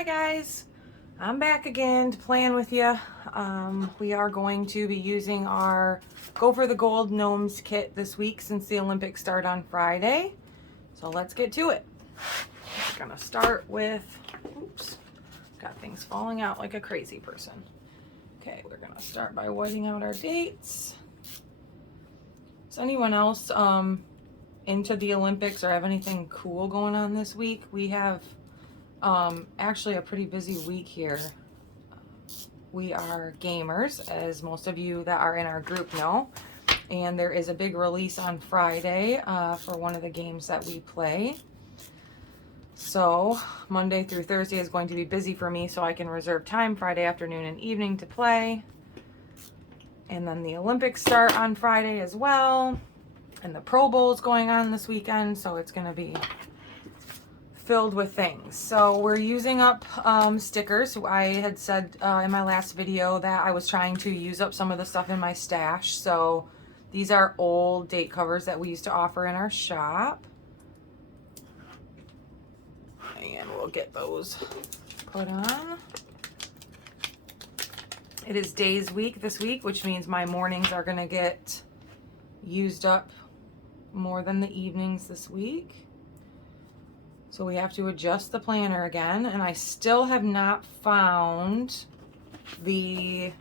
Hi guys, I'm back again to plan with you. We are going to be using our Go for the Gold Gnomes kit this week since the Olympics start on Friday. So let's get to it. We're gonna start with, oops, got things falling out like a crazy person. Okay, we're gonna start by whiting out our dates. Is anyone else into the Olympics or have anything cool going on this week? We have actually a pretty busy week here. We are gamers, as most of you that are in our group know, and there is a big release on Friday for one of the games that we play. So Monday through Thursday is going to be busy for me, so I can reserve time Friday afternoon and evening to play. And then the Olympics start on Friday as well, and the Pro Bowl is going on this weekend, so it's going to be filled with things. So we're using up stickers. I had said in my last video that I was trying to use up some of the stuff in my stash. So these are old date covers that we used to offer in our shop. And we'll get those put on. It is days week this week, which means my mornings are gonna get used up more than the evenings this week. So we have to adjust the planner again, and I still have not found the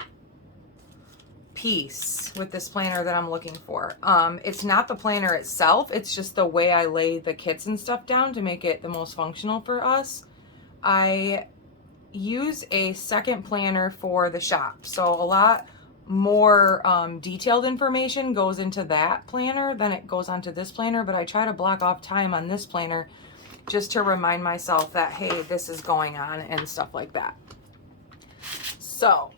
piece with this planner that I'm looking for. It's not the planner itself, it's just the way I lay the kits and stuff down to make it the most functional for us. I use a second planner for the shop, so a lot more detailed information goes into that planner than it goes onto this planner, but I try to block off time on this planner just to remind myself that, hey, this is going on and stuff like that. So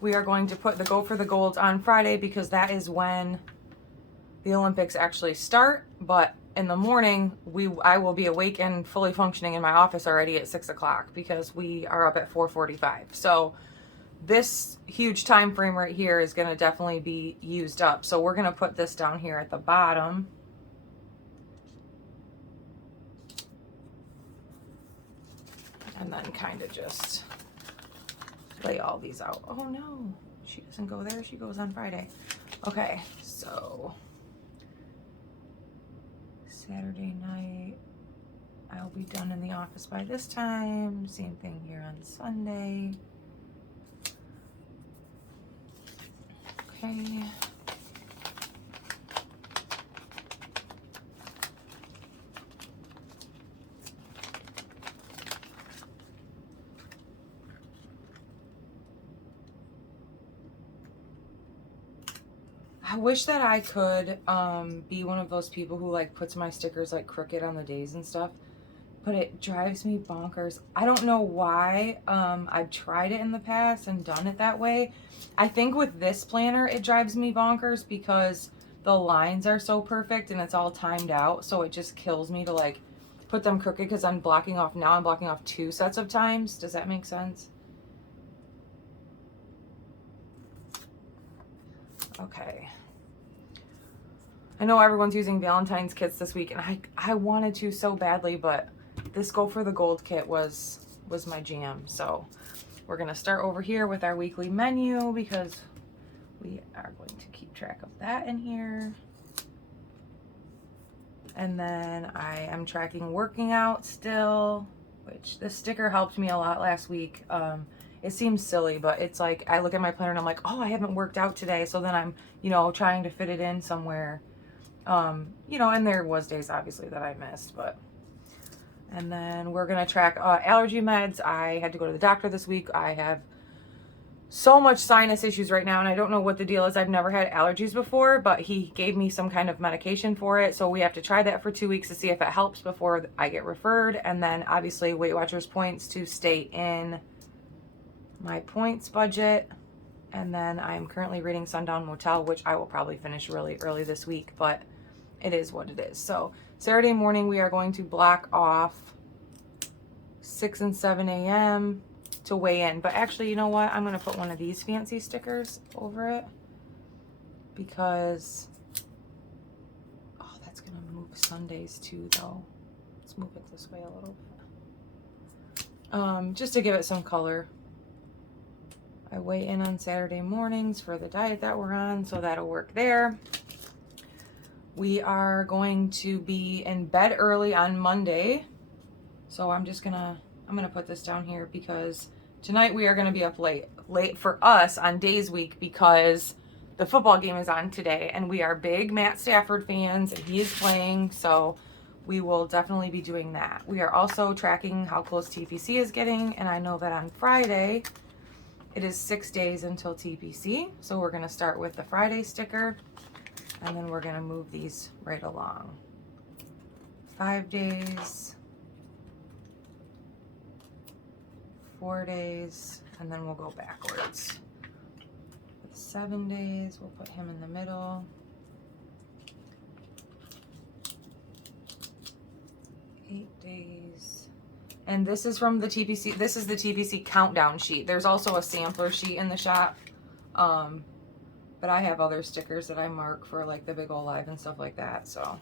we are going to put the Go for the Gold on Friday because that is when the Olympics actually start. But in the morning, I will be awake and fully functioning in my office already at 6 o'clock because we are up at 4:45. So this huge time frame right here is going to definitely be used up. So we're going to put this down here at the bottom. And then kind of just lay all these out. Oh no, she doesn't go there. She goes on Friday. Okay, so Saturday night, I'll be done in the office by this time. Same thing here on Sunday. Okay. I wish that I could be one of those people who like puts my stickers like crooked on the days and stuff, but it drives me bonkers. I don't know why. I've tried it in the past and done it that way. I think with this planner it drives me bonkers because the lines are so perfect and it's all timed out, so it just kills me to like put them crooked because I'm blocking off 2 sets of times. Does that make sense? Okay. I know everyone's using Valentine's kits this week, and I wanted to so badly, but this Go for the Gold kit was my jam. So we're gonna start over here with our weekly menu because we are going to keep track of that in here. And then I am tracking working out still, which this sticker helped me a lot last week. It seems silly, but it's like I look at my planner and I'm like, oh, I haven't worked out today. So then I'm, trying to fit it in somewhere. And there was days obviously that I missed, but. And then we're gonna track allergy meds. I had to go to the doctor this week. I have so much sinus issues right now, and I don't know what the deal is. I've never had allergies before, but he gave me some kind of medication for it. So we have to try that for 2 weeks to see if it helps before I get referred. And then obviously Weight Watchers points to stay in my points budget. And then I'm currently reading Sundown Motel, which I will probably finish really early this week, but it is what it is. So Saturday morning, we are going to block off 6 and 7 a.m. to weigh in. But actually, you know what? I'm going to put one of these fancy stickers over it because, oh, that's going to move Sundays too, though. Let's move it this way a little bit. just to give it some color. I weigh in on Saturday mornings for the diet that we're on, so that'll work there. We are going to be in bed early on Monday. So I'm gonna put this down here because tonight we are gonna be up late for us on Days Week because the football game is on today and we are big Matt Stafford fans and he is playing, so we will definitely be doing that. We are also tracking how close TPC is getting, and I know that on Friday it is 6 days until TPC, so we're gonna start with the Friday sticker and then we're gonna move these right along. 5 days, 4 days, and then we'll go backwards. 7 days, we'll put him in the middle. 8 days. And this is from the TPC, this is the TPC countdown sheet. There's also a sampler sheet in the shop. But I have other stickers that I mark for like the Big Ol' Live and stuff like that, so.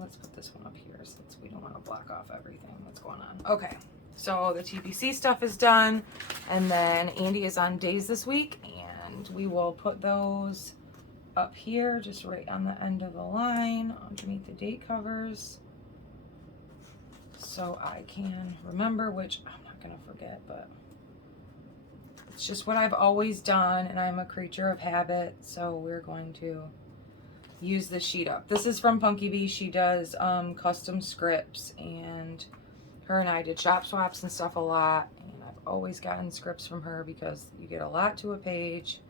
Let's put this one up here since we don't want to block off everything that's going on. Okay, so the TPC stuff is done, and then Andy is on days this week, and we will put those up here, just right on the end of the line, underneath the date covers, so I can remember, which I'm not gonna forget, but it's just what I've always done, and I'm a creature of habit, so we're going to use this sheet up. This is from Punky Bee. She does custom scripts, and her and I did shop swaps and stuff a lot, and I've always gotten scripts from her because you get a lot to a page,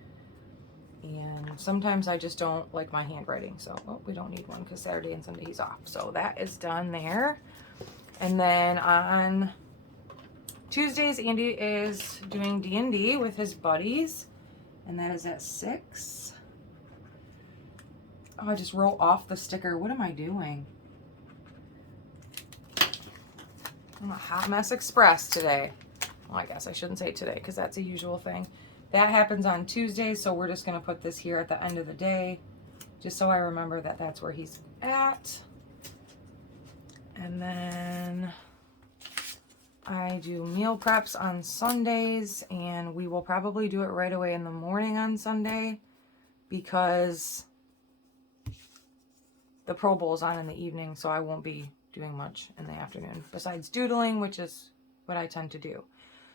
and sometimes I just don't like my handwriting, so we don't need one because Saturday and Sunday he's off. So that is done there. And then on Tuesdays, Andy is doing D&D with his buddies, and that is at 6. Oh, I just wrote off the sticker. What am I doing? I'm a hot mess express today. Well, I guess I shouldn't say today because that's a usual thing. That happens on Tuesdays, so we're just going to put this here at the end of the day just so I remember that that's where he's at. And then I do meal preps on Sundays, and we will probably do it right away in the morning on Sunday because the Pro Bowl's on in the evening, so I won't be doing much in the afternoon besides doodling, which is what I tend to do.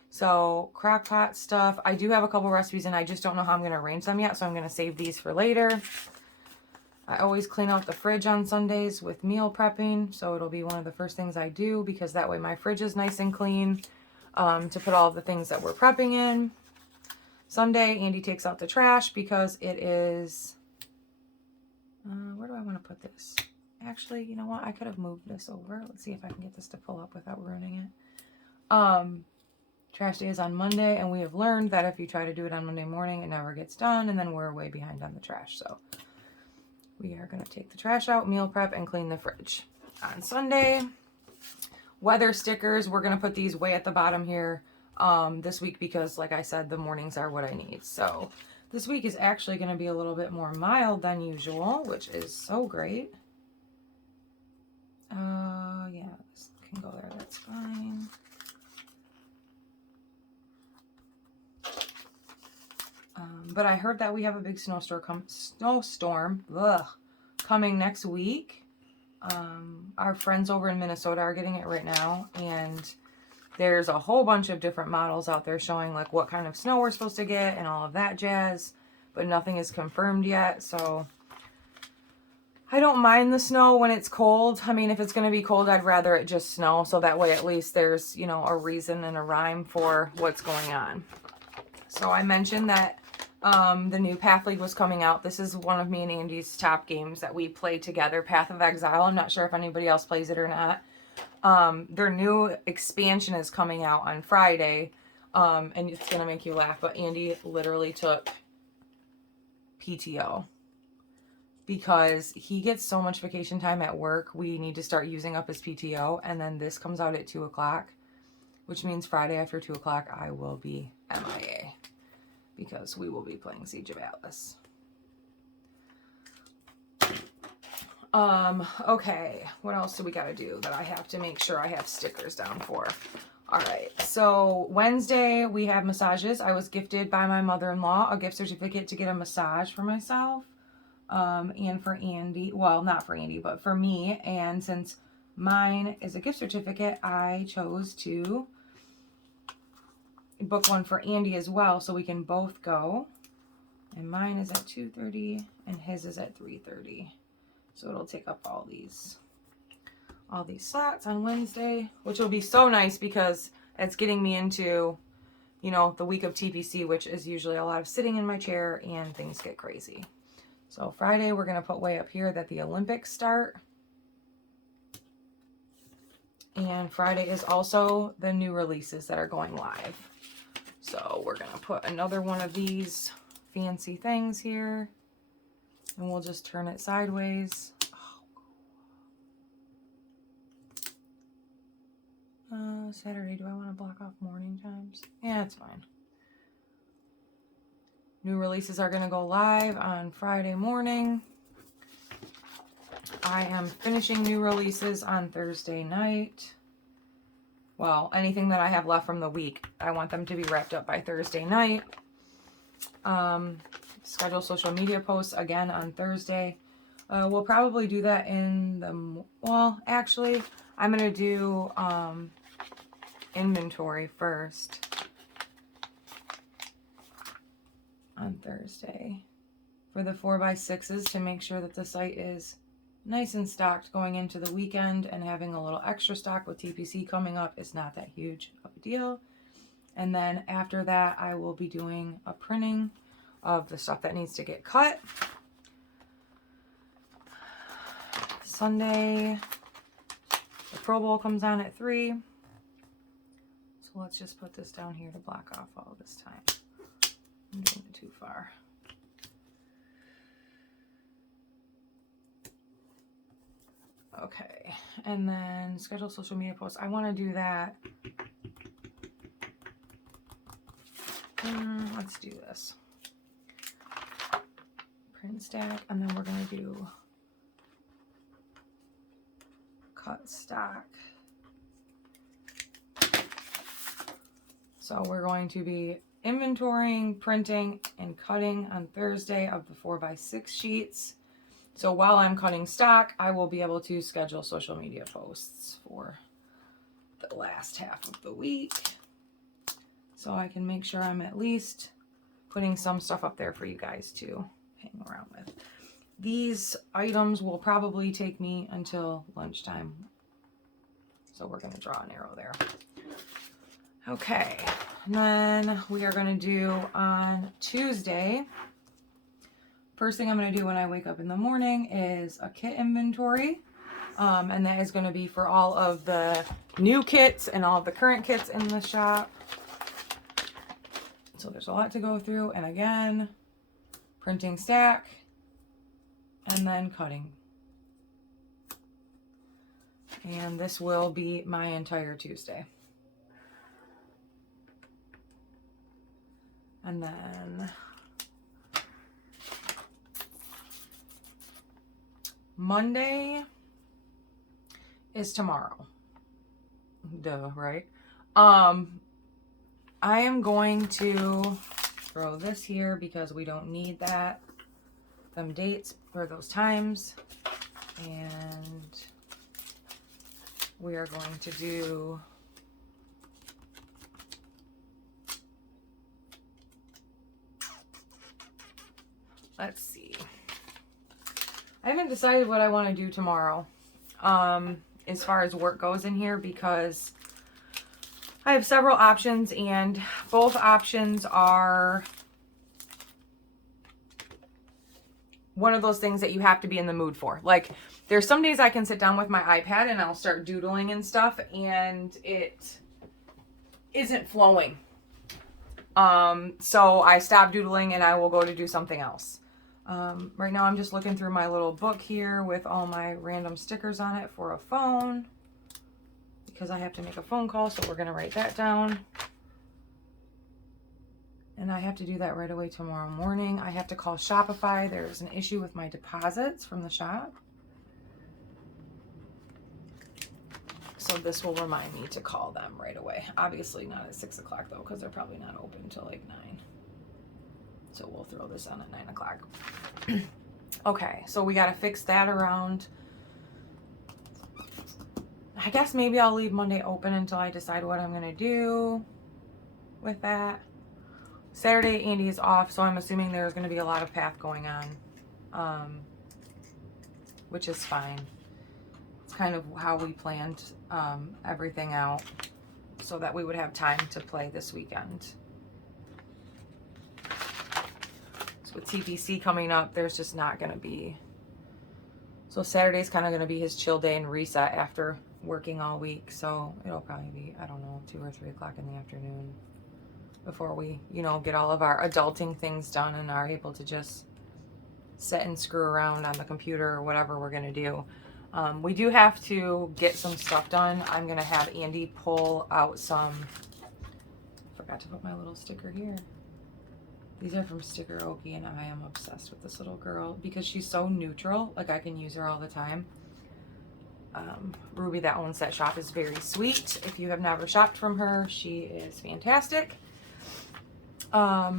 So crock pot stuff, I do have a couple recipes and I just don't know how I'm going to arrange them yet, so I'm going to save these for later. I always clean out the fridge on Sundays with meal prepping, so it'll be one of the first things I do because that way my fridge is nice and clean to put all of the things that we're prepping in. Sunday, Andy takes out the trash because it is, where do I want to put this? Actually, you know what? I could have moved this over. Let's see if I can get this to pull up without ruining it. Trash day is on Monday, and we have learned that if you try to do it on Monday morning, it never gets done, and then we're way behind on the trash. So we are going to take the trash out, meal prep, and clean the fridge. On Sunday, weather stickers, we're going to put these way at the bottom here this week because, like I said, the mornings are what I need. So this week is actually going to be a little bit more mild than usual, which is so great. Yeah, this can go there. That's fine. But I heard that we have a big snowstorm coming next week. Our friends over in Minnesota are getting it right now, and there's a whole bunch of different models out there showing like what kind of snow we're supposed to get and all of that jazz, but nothing is confirmed yet. So I don't mind the snow when it's cold. I mean, if it's going to be cold, I'd rather it just snow, so that way at least there's, you know, a reason and a rhyme for what's going on. So I mentioned that the new Path League was coming out. This is one of me and Andy's top games that we play together, Path of Exile. I'm not sure if anybody else plays it or not. Their new expansion is coming out on Friday, and it's going to make you laugh, but Andy literally took PTO because he gets so much vacation time at work. We need to start using up his PTO, and then this comes out at 2 o'clock, which means Friday after 2 o'clock I will be MIA. Because we will be playing Siege of Atlas. Okay, what else do we got to do that I have to make sure I have stickers down for? All right, so Wednesday we have massages. I was gifted by my mother-in-law a gift certificate to get a massage for myself, and for Andy. Well, not for Andy, but for me. And since mine is a gift certificate, I chose to book one for Andy as well, so we can both go. And mine is at 2:30, and his is at 3:30. So it'll take up all these slots on Wednesday, which will be so nice because it's getting me into, you know, the week of TPC, which is usually a lot of sitting in my chair and things get crazy. So Friday, we're going to put way up here that the Olympics start. And Friday is also the new releases that are going live. So we're going to put another one of these fancy things here. And we'll just turn it sideways. Saturday, do I want to block off morning times? Yeah, it's fine. New releases are going to go live on Friday morning. I am finishing new releases on Thursday night. Well, anything that I have left from the week, I want them to be wrapped up by Thursday night. Schedule social media posts again on Thursday. We'll probably do that in the, well, actually, I'm going to do inventory first on Thursday for the 4x6s to make sure that the site is nice and stocked going into the weekend, and having a little extra stock with TPC coming up is not that huge of a deal. And then after that, I will be doing a printing of the stuff that needs to get cut. Sunday, the Pro Bowl comes on at 3. So let's just put this down here to block off all this time. I'm doing it too far. Okay, and then schedule social media posts. I want to do that. Let's do this. Print stack, and then we're going to do cut stock. So we're going to be inventorying, printing, and cutting on Thursday of the 4x6 sheets. So while I'm cutting stock, I will be able to schedule social media posts for the last half of the week. So I can make sure I'm at least putting some stuff up there for you guys to hang around with. These items will probably take me until lunchtime. So we're going to draw an arrow there. Okay, and then we are going to do on Tuesday. First thing I'm going to do when I wake up in the morning is a kit inventory. And that is going to be for all of the new kits and all of the current kits in the shop. So there's a lot to go through. And again, printing stack and then cutting. And this will be my entire Tuesday. And then Monday is tomorrow. Duh, right? I am going to throw this here because we don't need that. Them dates or those times. And we are going to do let's see. I haven't decided what I want to do tomorrow as far as work goes in here, because I have several options and both options are one of those things that you have to be in the mood for. Like, there's some days I can sit down with my iPad and I'll start doodling and stuff and it isn't flowing. So I stop doodling and I will go to do something else. Right now I'm just looking through my little book here with all my random stickers on it for a phone, because I have to make a phone call, so we're going to write that down. And I have to do that right away tomorrow morning. I have to call Shopify. There's an issue with my deposits from the shop. So this will remind me to call them right away. Obviously not at 6 o'clock though, because they're probably not open until like 9. So we'll throw this on at 9 o'clock. Okay, so we got to fix that around. I guess maybe I'll leave Monday open until I decide what I'm going to do with that. Saturday, Andy is off, so I'm assuming there's going to be a lot of path going on, which is fine. It's kind of how we planned everything out so that we would have time to play this weekend. So with TPC coming up, there's just not going to be. So Saturday's kind of going to be his chill day and reset after working all week. So it'll probably be, I don't know, 2 or 3 o'clock in the afternoon before we, you know, get all of our adulting things done and are able to just sit and screw around on the computer or whatever we're going to do. We do have to get some stuff done. I'm going to have Andy pull out some, forgot to put my little sticker here. These are from Sticker Okie, and I am obsessed with this little girl because she's so neutral. Like, I can use her all the time. Ruby that owns that shop is very sweet. If you have never shopped from her, she is fantastic. I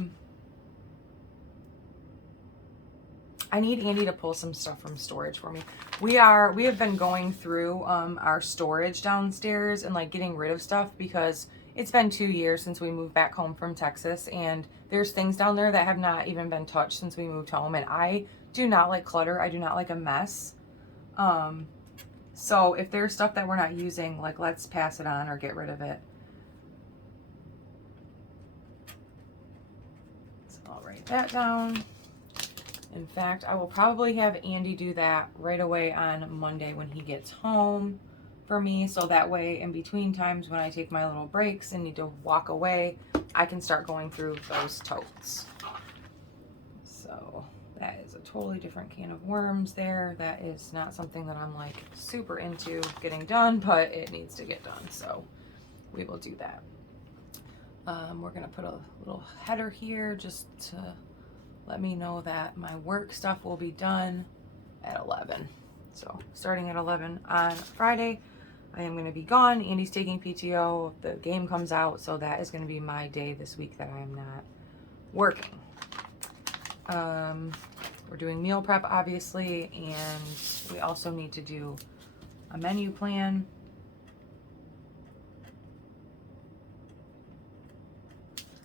need Andy to pull some stuff from storage for me. We have been going through our storage downstairs and like getting rid of stuff because it's been 2 years since we moved back home from Texas, and there's things down there that have not even been touched since we moved home, and I do not like clutter. I do not like a mess. So if there's stuff that we're not using, like, let's pass it on or get rid of it. So I'll write that down. In fact, I will probably have Andy do that right away on Monday when he gets home for me. So that way, in between times when I take my little breaks and need to walk away, I can start going through those totes. So that is a totally different can of worms there. That is not something that I'm like super into getting done, but it needs to get done. So we will do that. We're going to put a little header here just to let me know that my work stuff will be done at 11. So starting at 11 on Friday, I am going to be gone. Andy's taking PTO. The game comes out, so that is going to be my day this week that I am not working. We're doing meal prep, obviously, and we also need to do a menu plan.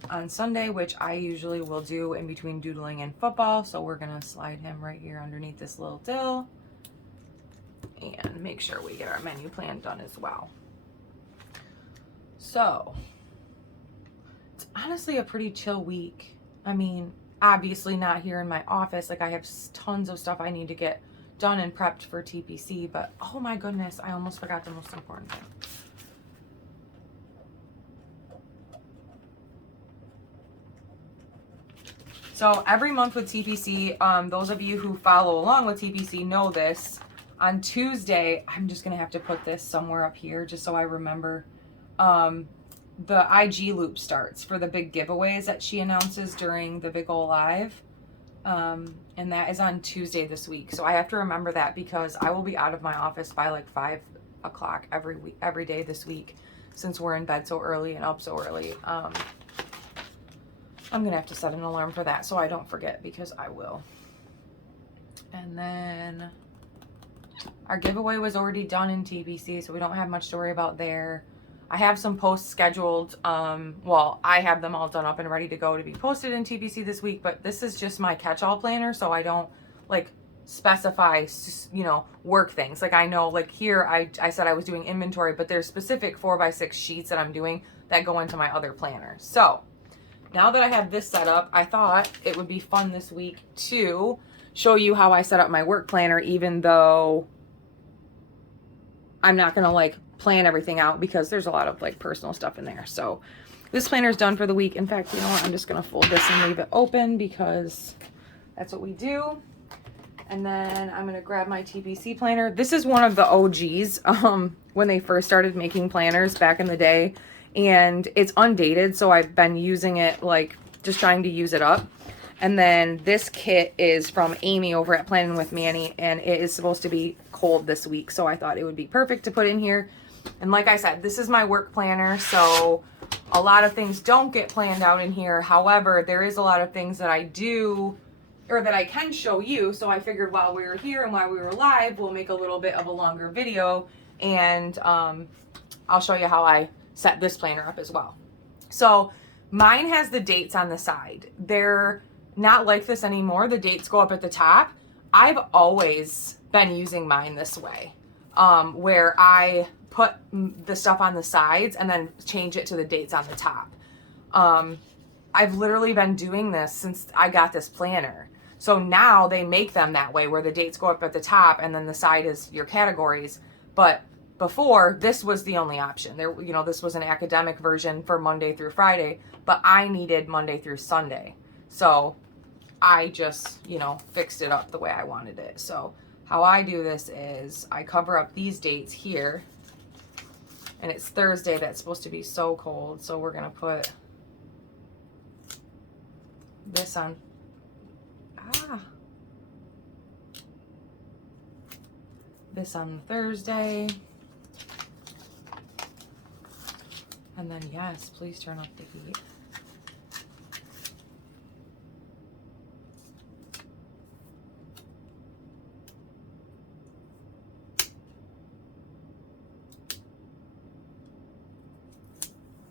On Sunday, which I usually will do in between doodling and football. So we're going to slide him right here underneath this little dill and make sure we get our menu plan done as well. So it's honestly a pretty chill week. I mean, obviously not here in my office. Like, I have tons of stuff I need to get done and prepped for TPC, but oh my goodness, I almost forgot the most important thing. So every month with TPC, those of you who follow along with TPC know this. On Tuesday, I'm just going to have to put this somewhere up here just so I remember. The IG loop starts for the big giveaways that she announces during the Big Ol' Live. And that is on Tuesday this week. So I have to remember that because I will be out of my office by like 5 o'clock every day this week since we're in bed so early and up so early. I'm going to have to set an alarm for that so I don't forget, because I will. And then our giveaway was already done in TPC, so we don't have much to worry about there. I have some posts scheduled. Well, I have them all done up and ready to go to be posted in TPC this week, but this is just my catch-all planner, so I don't like specify, you know, work things. Like, I know, like here, I said I was doing inventory, but there's specific 4x6 sheets that I'm doing that go into my other planner. So now that I have this set up, I thought it would be fun this week to show you how I set up my work planner, even though I'm not going to like plan everything out because there's a lot of like personal stuff in there. So this planner is done for the week. In fact, you know what? I'm just going to fold this and leave it open because that's what we do. And then I'm going to grab my TPC planner. This is one of the OGs when they first started making planners back in the day. And it's undated, so I've been using it, like, just trying to use it up. And then this kit is from Amy over at Planning with Manny, and it is supposed to be cold this week, so I thought it would be perfect to put in here. And like I said, this is my work planner, so a lot of things don't get planned out in here. However, there is a lot of things that I do, or that I can show you, so I figured while we were here and while we were live, we'll make a little bit of a longer video, and I'll show you how I set this planner up as well. So mine has the dates on the side. They're not like this anymore. The dates go up at the top. I've always been using mine this way, where I put the stuff on the sides and then change it to the dates on the top. I've literally been doing this since I got this planner. So now they make them that way, where the dates go up at the top and then the side is your categories. But before, this was the only option. There, you know, this was an academic version for Monday through Friday, but I needed Monday through Sunday. So I just, you know, fixed it up the way I wanted it. So how I do this is I cover up these dates here, and it's Thursday. That's supposed to be so cold. So we're going to put this on. This on Thursday. And then, yes, please turn off the heat.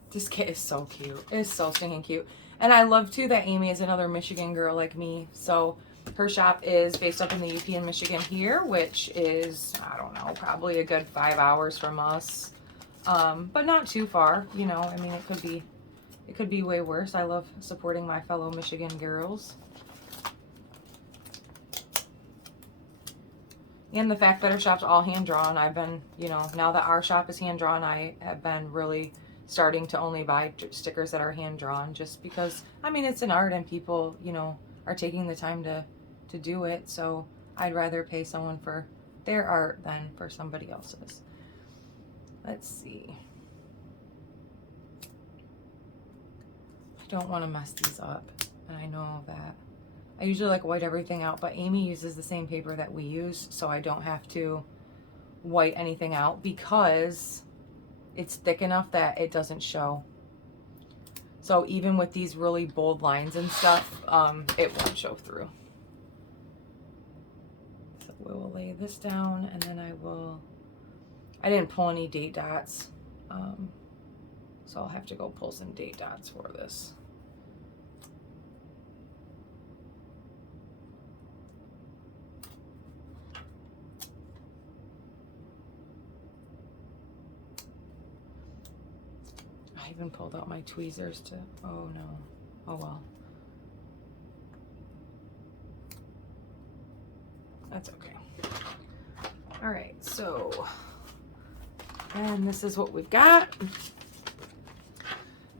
This kit is so cute. It's so stinking cute. And I love too that Amy is another Michigan girl like me. So her shop is based up in the UP in Michigan here, which is, I don't know, probably a good 5 hours from us. But not too far, you know. I mean, it could be way worse. I love supporting my fellow Michigan girls. And the fact that our shop's all hand drawn, I've been, you know, now that our shop is hand drawn, I have been really starting to only buy stickers that are hand drawn, just because, I mean, it's an art and people, you know, are taking the time to do it. So I'd rather pay someone for their art than for somebody else's. Let's see. I don't want to mess these up, and I know that. I usually like white everything out, but Amy uses the same paper that we use, so I don't have to white anything out because it's thick enough that it doesn't show. So even with these really bold lines and stuff, it won't show through. So we will lay this down, and then I didn't pull any date dots, so I'll have to go pull some date dots for this. I even pulled out my tweezers to, oh no, oh well. That's okay. All right, so, and this is what we've got.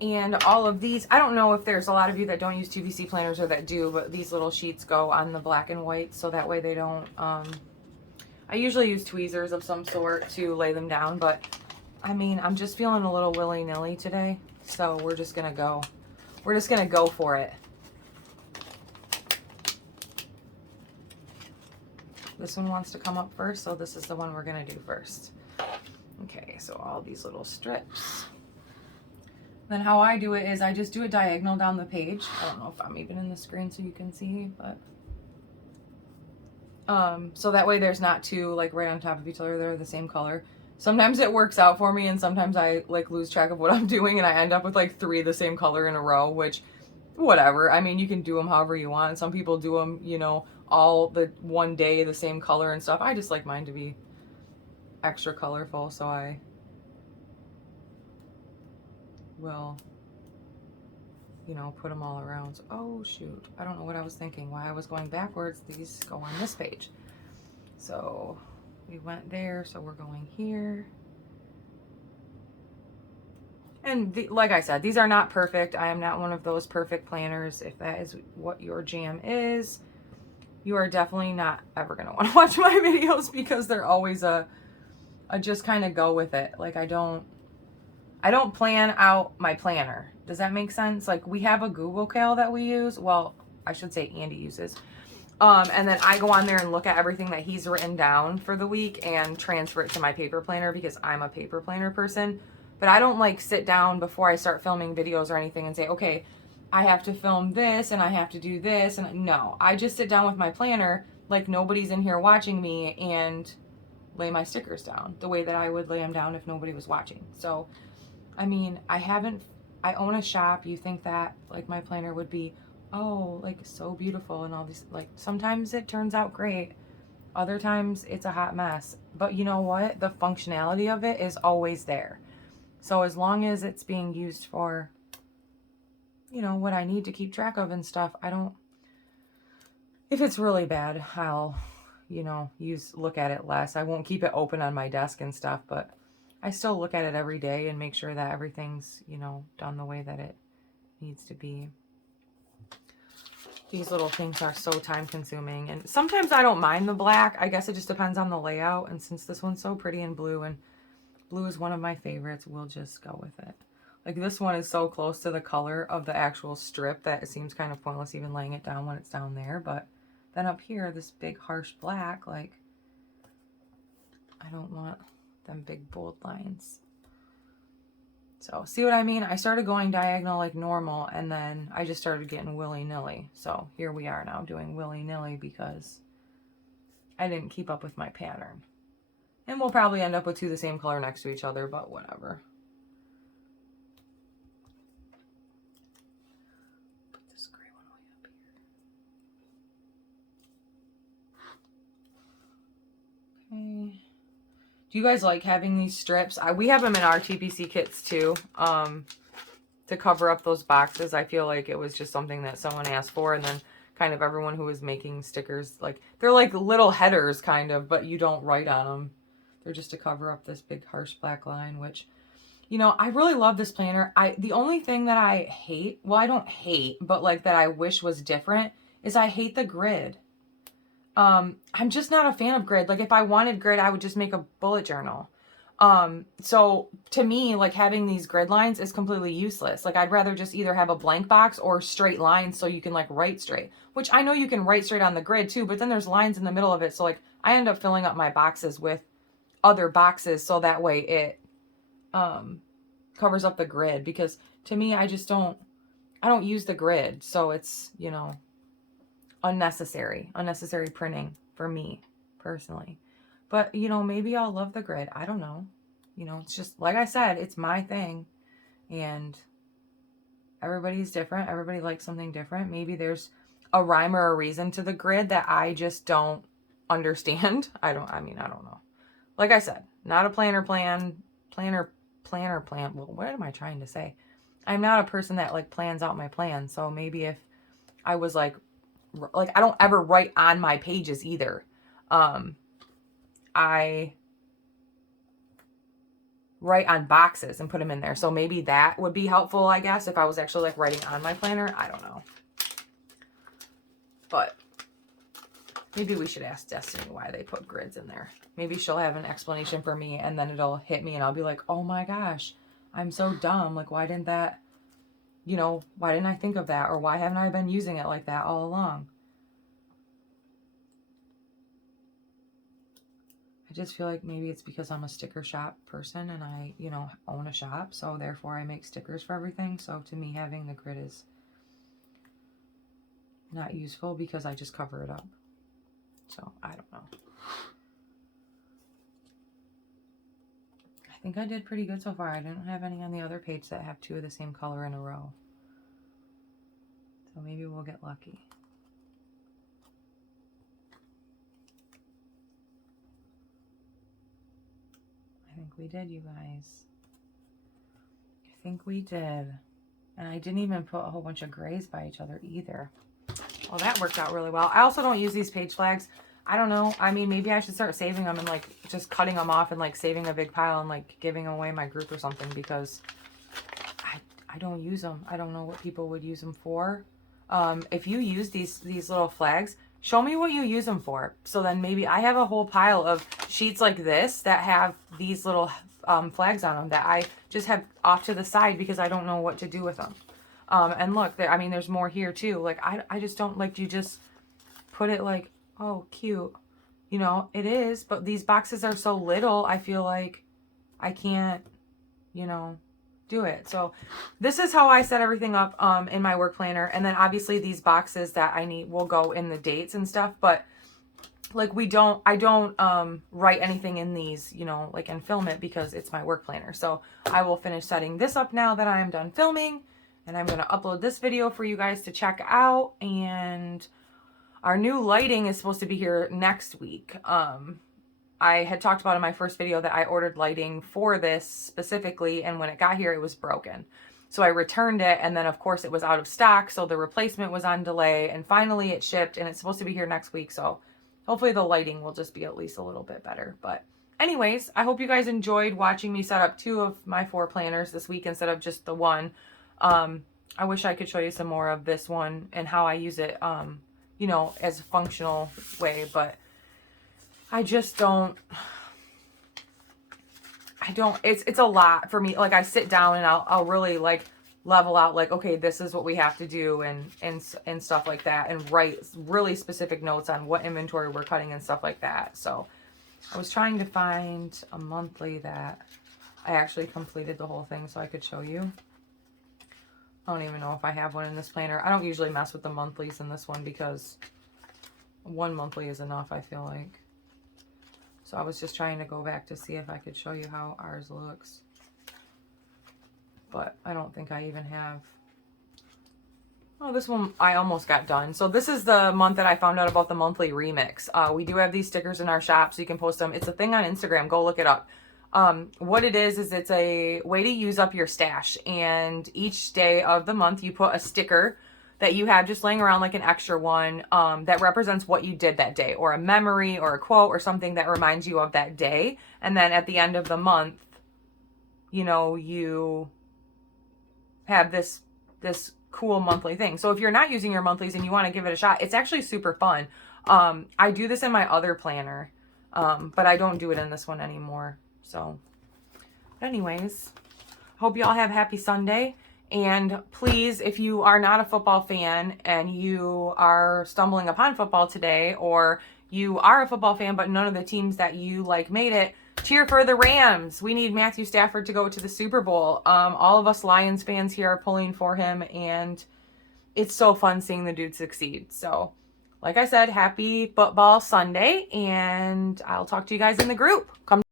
And all of these, I don't know if there's a lot of you that don't use TPC planners or that do, but these little sheets go on the black and white, so that way they don't, I usually use tweezers of some sort to lay them down, but I mean, I'm just feeling a little willy-nilly today, so we're just gonna go. We're just gonna go for it. This one wants to come up first, so this is the one we're gonna do first. Okay, so all these little strips. Then how I do it is I just do a diagonal down the page. I don't know if I'm even in the screen so you can see, but so that way there's not two like right on top of each other. They're the same color. Sometimes it works out for me, and sometimes I like lose track of what I'm doing and I end up with like 3 the same color in a row, which whatever. I mean, you can do them however you want. Some people do them, you know, all the one day the same color and stuff. I just like mine to be extra colorful, so I will, you know, put them all around. Oh shoot, I don't know what I was thinking, why I was going backwards. These go on this page. So we went there, so we're going here. And like I said, these are not perfect. I am not one of those perfect planners. If that is what your jam is, you are definitely not ever going to want to watch my videos, because they're always a just kind of go with it. Like I don't plan out my planner. Does that make sense? Like we have a Google Cal that we use. Well, I should say Andy uses. And then I go on there and look at everything that he's written down for the week and transfer it to my paper planner because I'm a paper planner person. But I don't like sit down before I start filming videos or anything and say, okay, I have to film this and I have to do this. And no, I just sit down with my planner like nobody's in here watching me and lay my stickers down the way that I would lay them down if nobody was watching. So, I mean, I own a shop. You think that like my planner would be, oh, like so beautiful and all these, like sometimes it turns out great. Other times it's a hot mess. But you know what? The functionality of it is always there. So as long as it's being used for, you know, what I need to keep track of and stuff, if it's really bad, I'll, you know, look at it less. I won't keep it open on my desk and stuff, but I still look at it every day and make sure that everything's, you know, done the way that it needs to be. These little things are so time consuming, and sometimes I don't mind the black. I guess it just depends on the layout, and since this one's so pretty and blue is one of my favorites, we'll just go with it. Like this one is so close to the color of the actual strip that it seems kind of pointless even laying it down when it's down there, but then up here, this big harsh black, like I don't want them big bold lines. So see what I mean? I started going diagonal like normal, and then I just started getting willy-nilly. So here we are now doing willy-nilly because I didn't keep up with my pattern. And we'll probably end up with two the same color next to each other, but whatever. Put this gray one way up here. Okay. Do you guys like having these strips? We have them in our TPC kits too, to cover up those boxes. I feel like it was just something that someone asked for, and then kind of everyone who was making stickers, like they're like little headers kind of, but you don't write on them. They're just to cover up this big harsh black line, which, you know, I really love this planner. The only thing that I hate, well, I don't hate, but like that I wish was different, is I hate the grid. I'm just not a fan of grid. Like if I wanted grid, I would just make a bullet journal. So to me, like having these grid lines is completely useless. Like I'd rather just either have a blank box or straight lines so you can like write straight, which I know you can write straight on the grid too, but then there's lines in the middle of it. So like I end up filling up my boxes with other boxes so that way it, covers up the grid, because to me, I don't use the grid. So it's, you know, unnecessary printing for me personally. But, you know, maybe I'll love the grid. I don't know. You know, it's just, like I said, it's my thing. And everybody's different. Everybody likes something different. Maybe there's a rhyme or a reason to the grid that I just don't understand. I don't know. Like I said, not a planner plan. Well, what am I trying to say? I'm not a person that like plans out my plan. So maybe if I was like I don't ever write on my pages either. I write on boxes and put them in there. So maybe that would be helpful, I guess, if I was actually like writing on my planner. I don't know. But maybe we should ask Destiny why they put grids in there. Maybe she'll have an explanation for me, and then it'll hit me and I'll be like, oh my gosh, I'm so dumb. Like, why didn't I think of that? Or why haven't I been using it like that all along? I just feel like maybe it's because I'm a sticker shop person and I, you know, own a shop. So therefore I make stickers for everything. So to me, having the grid is not useful because I just cover it up. So I don't know. I think I did pretty good so far. I didn't have any on the other page that have two of the same color in a row. So maybe we'll get lucky. I think we did, you guys. I think we did. And I didn't even put a whole bunch of grays by each other either. Well, that worked out really well. I also don't use these page flags. I don't know. I mean, maybe I should start saving them and like just cutting them off and like saving a big pile and like giving away my group or something, because I don't use them. I don't know what people would use them for. If you use these little flags, show me what you use them for. So then maybe I have a whole pile of sheets like this that have these little flags on them that I just have off to the side because I don't know what to do with them. And look, I mean, there's more here too. Like, I just don't like, you just put it like, oh, cute. You know, it is, but these boxes are so little, I feel like I can't, you know, do it. So this is how I set everything up in my work planner. And then obviously these boxes that I need will go in the dates and stuff, but like I don't write anything in these, you know, like, and film it because it's my work planner. So I will finish setting this up now that I am done filming, and I'm going to upload this video for you guys to check out. And our new lighting is supposed to be here next week. I had talked about in my first video that I ordered lighting for this specifically, and when it got here, it was broken. So I returned it, and then of course it was out of stock, so the replacement was on delay, and finally it shipped, and it's supposed to be here next week, so hopefully the lighting will just be at least a little bit better. But anyways, I hope you guys enjoyed watching me set up 2 of my 4 planners this week instead of just the one. I wish I could show you some more of this one and how I use it, you know, as a functional way, but I just don't, it's a lot for me. Like, I sit down and I'll really like level out, like, okay, this is what we have to do, and stuff like that, and write really specific notes on what inventory we're cutting and stuff like that. So I was trying to find a monthly that I actually completed the whole thing so I could show you. I don't even know if I have one in this planner. I don't usually mess with the monthlies in this one because one monthly is enough, I feel like. So I was just trying to go back to see if I could show you how ours looks. But I don't think I even have. Oh, this one I almost got done. So this is the month that I found out about the monthly remix. We do have these stickers in our shop, so you can post them. It's a thing on Instagram. Go look it up. What it is it's a way to use up your stash. And each day of the month, you put a sticker that you have just laying around, like an extra one, that represents what you did that day, or a memory or a quote or something that reminds you of that day. And then at the end of the month, you know, you have this cool monthly thing. So if you're not using your monthlies and you want to give it a shot, it's actually super fun. I do this in my other planner, but I don't do it in this one anymore. So anyways, hope you all have happy Sunday. And please, if you are not a football fan and you are stumbling upon football today, or you are a football fan but none of the teams that you like made it, cheer for the Rams. We need Matthew Stafford to go to the Super Bowl. All of us Lions fans here are pulling for him, and it's so fun seeing the dude succeed. So, like I said, happy football Sunday, and I'll talk to you guys in the group. Come